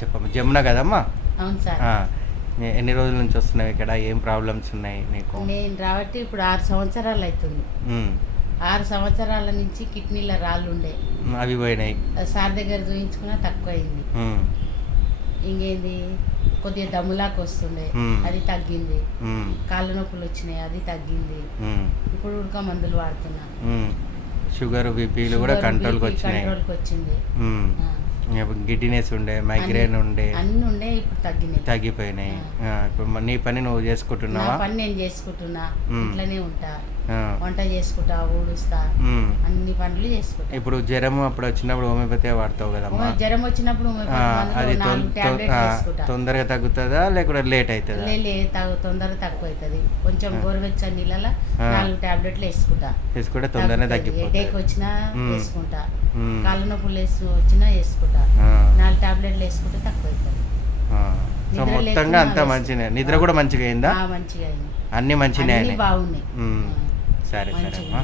చెప్పమ్మా. జమున కదమ్మా? అవును సార్. ఎన్ని రోజుల నుంచి వస్తున్నావు ఇక్కడ? ఏం ప్రాబ్లమ్స్ ఉన్నాయి నీకు? నేను రాబట్టి ఇప్పుడు 6 సంవత్సరాలు అవుతుంది. 6 సంవత్సరాల నుంచి కిడ్నీల రాళ్ళు ఉండే, అవి పోయినాయి. సార్ దగ్గర చూపించుకున్నా తక్కువ అయింది. ఇంకేంది కొద్దిగా దమ్ములాకు వస్తుండే, అది తగ్గింది. కాళ్ళ నొప్పులు వచ్చినాయి, అది తగ్గింది. ఇప్పుడు ఉడక మందులు వాడుతున్నా. షుగర్ బీపీలు కూడా కంట్రోల్కి వచ్చింది. గిడ్డినెస్ ఉండే, మైగ్రేన్ ఉండే, అన్ని ఉండే, ఇప్పుడు తగ్గిపోయినాయి. ఇప్పుడు నీ పని నువ్వు చేసుకుంటున్నావా? పని నేను చేసుకుంటున్నా, ఇంట్లోనే ఉంటా, వంట చేసుకుంటా, ఊడుస్తా, అన్ని పనులు చేసుకుంటా. ఇప్పుడు జ్వరం అప్పుడు వచ్చినప్పుడు హోమియోపతి వాడతావు కదమ్మా? జ్వరం వచ్చినప్పుడు అది తొందరగా తగ్గుతుందా లేకపోతే లేట్ అవుతుందా? తొందరగా తక్కువ అవుతుంది. కొంచెం గోరువెచ్చని నీళ్ళలో 4 టాబ్లెట్లు వేసుకుంటే తొందరగా తగ్గిపోతుంది. హెడేక్ వచ్చినా వేసుకుంటా, కాళ్ళ నొప్పులు వచ్చినా వేసుకుంటా. 4 టాబ్లెట్లు వేసుకుంటే తక్కువ అవుతుంది. సో మొత్తంగా అంతా మంచిగా, నిద్ర కూడా మంచిగా అయిందా? మంచిగా అయింది, అన్ని మంచిగా బాగున్నాయి. సరే అమ్మా.